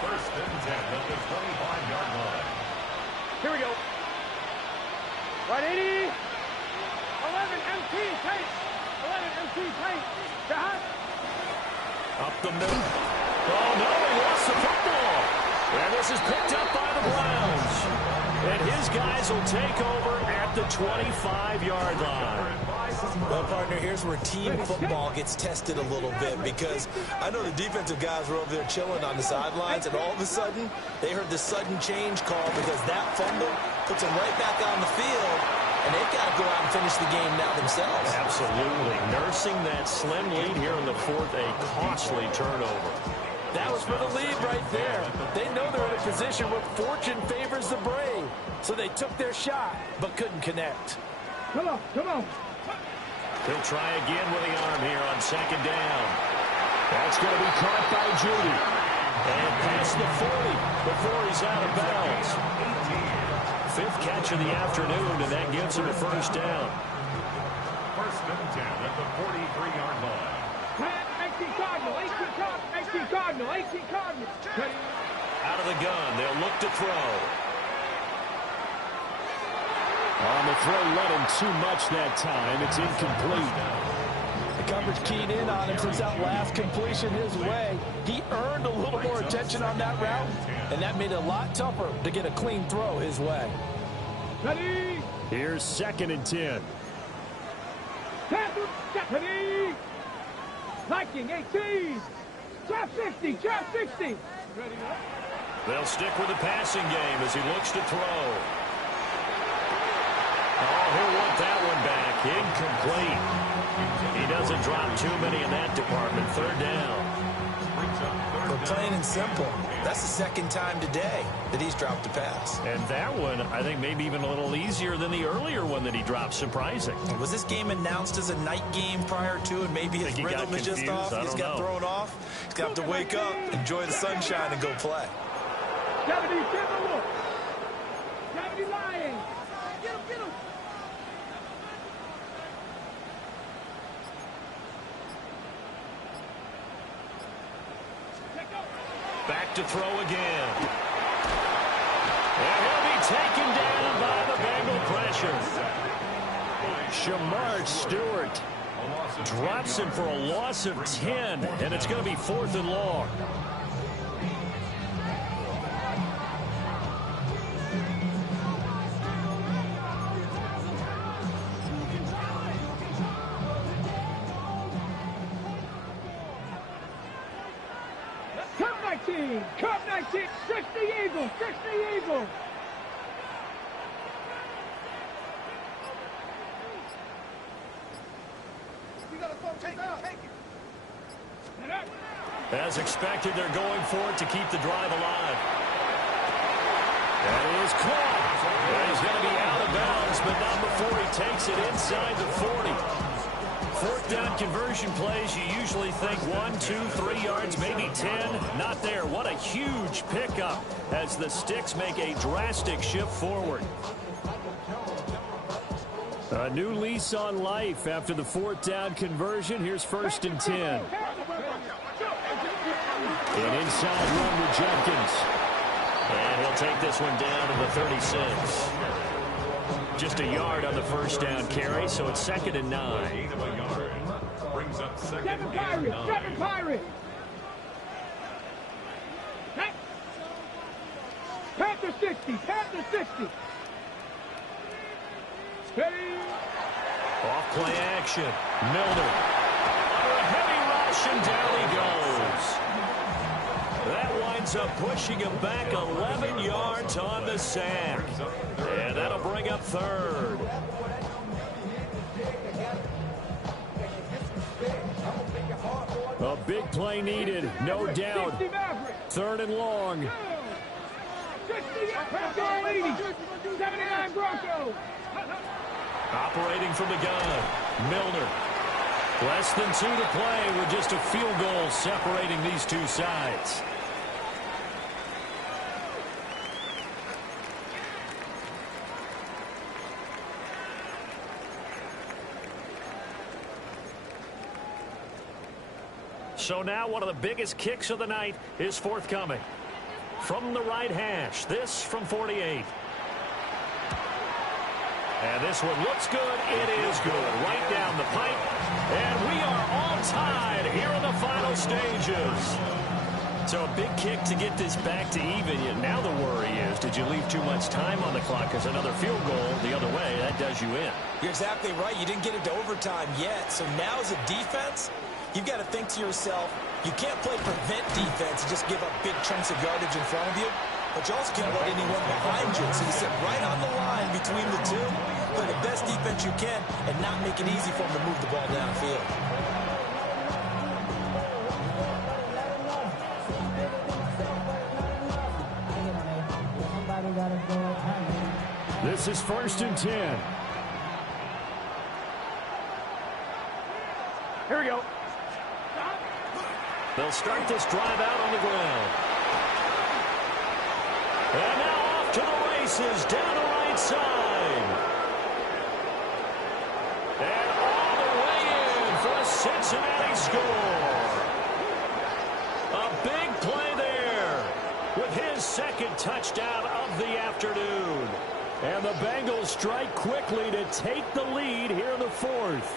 First and 10 at the 25-yard line. Here we go. Right 80. 11 MT tape. 11 MT tape. Up the middle. Oh, no, he lost the football. And this is picked up by the Browns. And his guys will take over at the 25-yard line. Well, partner, here's where team football gets tested a little bit, because I know the defensive guys were over there chilling on the sidelines, and all of a sudden, they heard the sudden change call because that fumble puts them right back on the field, and they've got to go out and finish the game now themselves. Absolutely. Nursing that slim lead here in the fourth, a costly turnover. That was for the lead right there. They know they're in a position where fortune favors the brave, so they took their shot but couldn't connect. Come on. He'll try again with the arm here on second down. That's going to be caught by Judy. And past the 40 before he's out of bounds. fifth catch of the afternoon, and that gives him a first down. First and 10 at the 43-yard line. 18 Cardinal, 18 Cardinal, 18 Cardinal. Out of the gun, they'll look to throw. On the throw, let him too much that time. It's incomplete. The coverage keyed in on him since that last completion his way. He earned a little more attention on that route, and that made it a lot tougher to get a clean throw his way. Ready? Here's 2nd and 10. Ready? Viking 18. Drop 60, drop 60. They'll stick with the passing game as he looks to throw. Oh, he'll want that one back. Incomplete. He doesn't drop too many in that department. 3rd down. But plain and simple, that's the 2nd time today that he's dropped a pass. And that one, I think, maybe even a little easier than the earlier one that he dropped. Surprising. Was this game announced as a night game prior to, and maybe his rhythm is just off? He's got thrown off. He's got to wake up, enjoy the sunshine, and go play. 70 Timberwolves. 70 Lions. Get him, get him. Back to throw again. And he'll be taken down by the Bengal pressure. Shamar Stewart drops him for a loss of 10, and it's going to be 4th and long. Cup 19, 60 Eagles, 60 Eagles. As expected, they're going for it to keep the drive alive. That is caught. And he's going to be out of bounds, but not before he takes it inside the 40. 4th down conversion plays, you usually think 1, 2, 3 yards, maybe 10. Not there. What a huge pickup as the Sticks make a drastic shift forward. A new lease on life after the 4th down conversion. Here's 1st and 10. An inside run with Jenkins. And he'll take this one down to the 36. Just a yard on the 1st down carry, so it's 2nd and 9. Brings up 2nd Seven Pirates, 7 Pirates. Panther 60, Panther 60. Steady. Off play action. Milner. Under a heavy rush, and down he goes. That winds up pushing him back 11 yards on the sack. And that'll bring up 3rd. A big play needed, no doubt. 3rd and long. 79 Broncos. Operating from the gun. Milner. Less than 2 to play with just a field goal separating these two sides. So now one of the biggest kicks of the night is forthcoming. From the right hash, this from 48. And this one looks good. It is good. Right down the pipe. And we are all tied here in the final stages. So a big kick to get this back to even. Yet now the worry is, did you leave too much time on the clock? Because another field goal the other way, that does you in. You're exactly right. You didn't get it to overtime yet. So now as a defense, you've got to think to yourself, you can't play prevent defense and just give up big chunks of yardage in front of you. But you also can't let anyone behind you. So you sit right on the line between the two, play the best defense you can, and not make it easy for them to move the ball downfield. This is 1st and 10. Here we go. They'll start this drive out on the ground. And now off to the races, down the right side. And all the way in for a Cincinnati score. A big play there with his second touchdown of the afternoon. And the Bengals strike quickly to take the lead here in the fourth.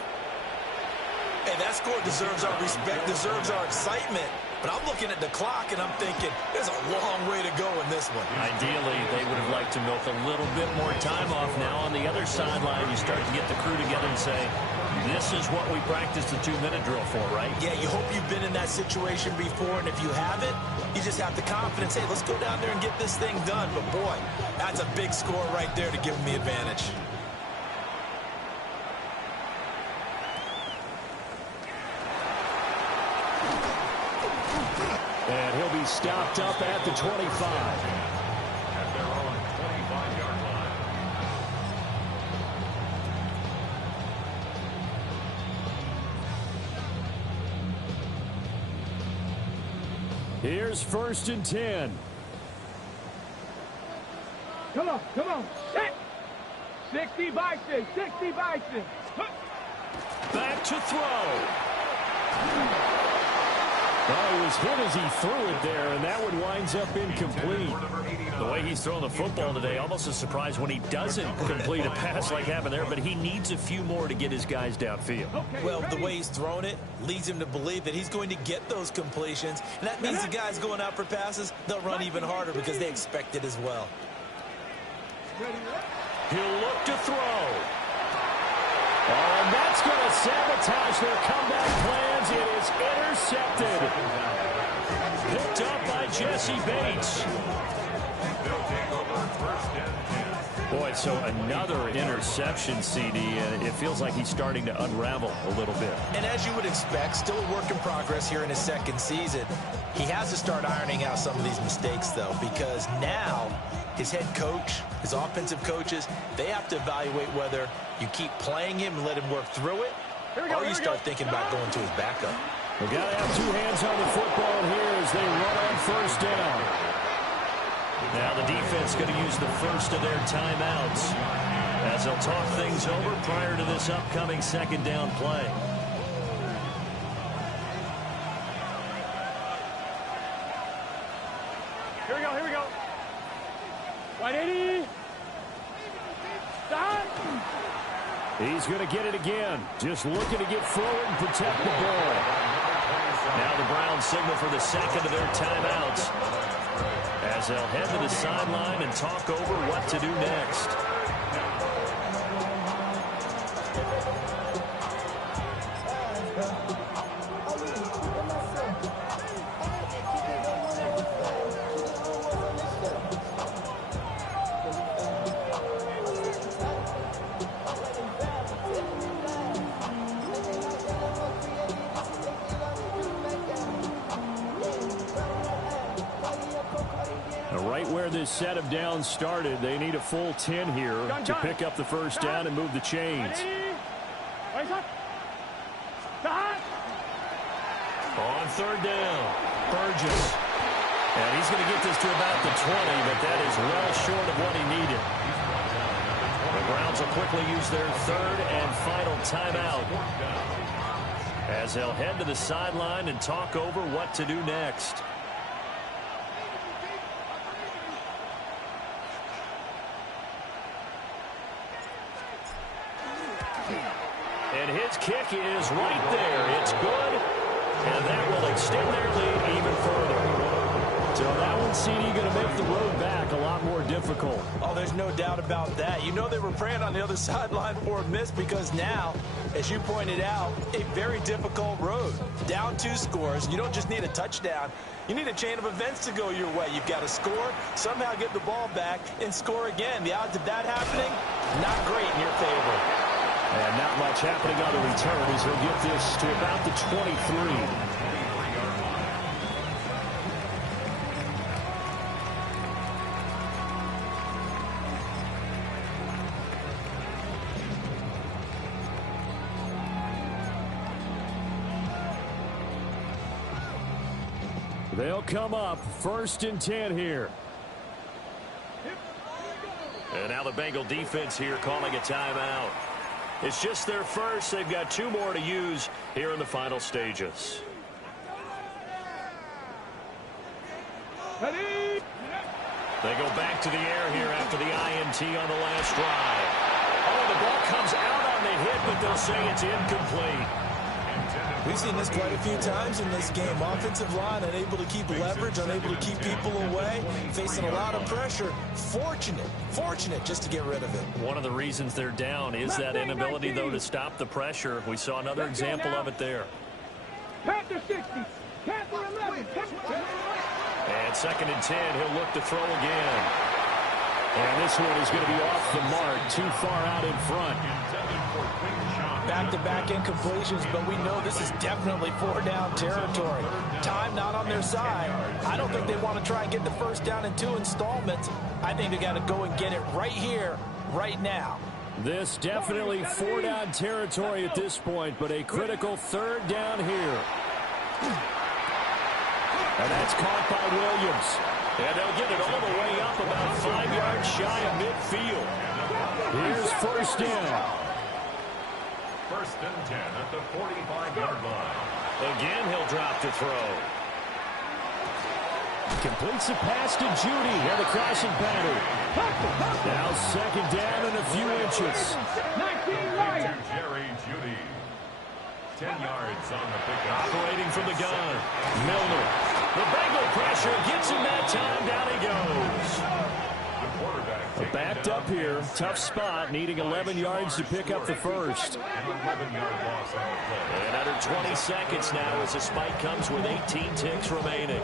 Hey, that score deserves our respect, deserves our excitement. But I'm looking at the clock, and I'm thinking, there's a long way to go in this one. Ideally, they would have liked to milk a little bit more time off. Now on the other sideline, you start to get the crew together and say, this is what we practiced the 2-minute drill for, right? Yeah, you hope you've been in that situation before, and if you haven't, you just have the confidence, hey, let's go down there and get this thing done. But, boy, that's a big score right there to give them the advantage. And he'll be stopped up at the 25. At their own 25-yard line. Here's 1st and 10. Come on, come on. 60 Bison, 60 Bison. Back to throw. Well, he was hit as he threw it there, and that one winds up incomplete. The way he's throwing the football today, almost a surprise when he doesn't complete a pass like happened there, but he needs a few more to get his guys downfield. Well, the way he's thrown it leads him to believe that he's going to get those completions, and that means the guys going out for passes, they'll run even harder because they expect it as well. He'll look to throw. Oh, and that's going to sabotage their comeback plans. It is intercepted. Picked up by Jesse Bates. They'll take over 1st and 10. Boy, so another interception, CD, and it feels like he's starting to unravel a little bit. And as you would expect, still a work in progress here in his second season. He has to start ironing out some of these mistakes, though, because now his head coach, his offensive coaches, they have to evaluate whether you keep playing him and let him work through it, or you start thinking about going to his backup. We've got to have 2 hands on the football here as they run on 1st down. Now the defense going to use the first of their timeouts as they'll talk things over prior to this upcoming 2nd down play. Here we go, here we go. 180. Stop. He's going to get it again. Just looking to get forward and protect the ball. Now the Browns signal for the 2nd of their timeouts as they'll head to the sideline and talk over what to do next. Right where this set of downs started, they need a full 10 here to pick up the 1st down and move the chains. On 3rd down, Burgess. And he's going to get this to about the 20, but that is well short of what he needed. The Browns will quickly use their 3rd and final timeout as they'll head to the sideline and talk over what to do next. And his kick is right there. It's good, and that will extend their lead even further. So that one, CD, going to make the road back a lot more difficult. Oh, there's no doubt about that. You know they were praying on the other sideline for a miss because now, as you pointed out, a very difficult road. Down 2 scores. You don't just need a touchdown. You need a chain of events to go your way. You've got to score, somehow get the ball back, and score again. The odds of that happening, not great in your favor. And not much happening on the return as he'll get this to about the 23. They'll come up 1st and 10 here. And now the Bengal defense here calling a timeout. It's just their first. They've got 2 more to use here in the final stages. Ready? They go back to the air here after the INT on the last drive. Oh, the ball comes out on the hit, but they'll say it's incomplete. We've seen this quite a few times in this game. Offensive line unable to keep leverage, unable to keep people away, facing a lot of pressure. Fortunate just to get rid of it. One of the reasons they're down is that inability, though, to stop the pressure. We saw another example of it there. Panther 60. Panther 11. And 2nd and 10, he'll look to throw again. And this one is going to be off the mark, too far out in front. Back-to-back incompletions, but we know this is definitely 4-down territory. Time not on their side. I don't think they want to try and get the first down in 2 installments. I think they got to go and get it right here, right now. This definitely 4-down territory at this point, but a critical 3rd down here. And that's caught by Williams. And they'll get it all the way up about 5 yards shy of midfield. Here's 1st down. 1st and 10 at the 45-yard line. Again, he'll drop to throw. Completes the pass to Judy at the crossing pattern. Now 2nd down and a few inches. 19 right. To Jerry Judy. 10 yards on the pickup. Operating from the gun. Milner. The Bengal pressure gets him that time. Down he goes. Backed up here. Tough spot. Needing 11 yards to pick up the first. And under 20 seconds now as the spike comes with 18 ticks remaining.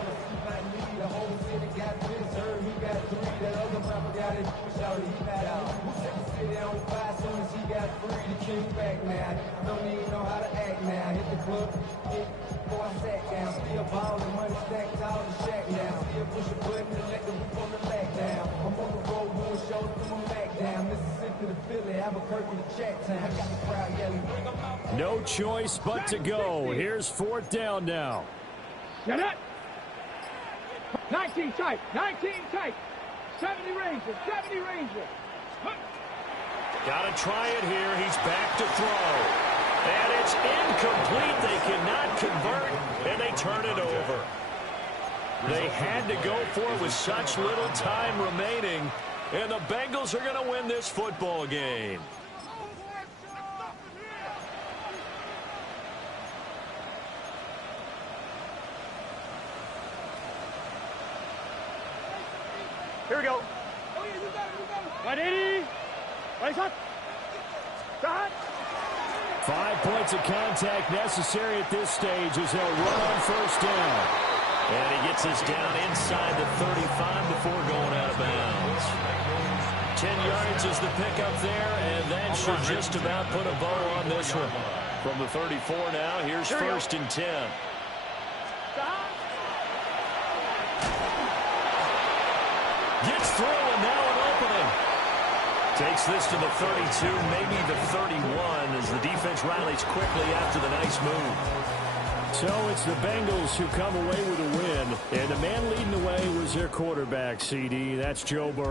No choice but to go. Here's 4th down now. Get it. 19 tight. 19 tight. 70 Rangers. 70 Rangers. Got to try it here. He's back to throw. And it's incomplete. They cannot convert, and they turn it over. They had to go for it with such little time remaining, and the Bengals are going to win this football game. Here we go. 180. Race up. Start. 5 points of contact necessary at this stage as they'll run on 1st down. And he gets us down inside the 35 before going out of bounds. 10 yards is the pickup there, and that should just about put a bow on this one. From the 34 now, here's 1st and 10. Gets through, and now an opening. Takes this to the 32, maybe the 31, as the defense rallies quickly after the nice move. So it's the Bengals who come away with a win, and the man leading the way was their quarterback, CD. That's Joe Burrow.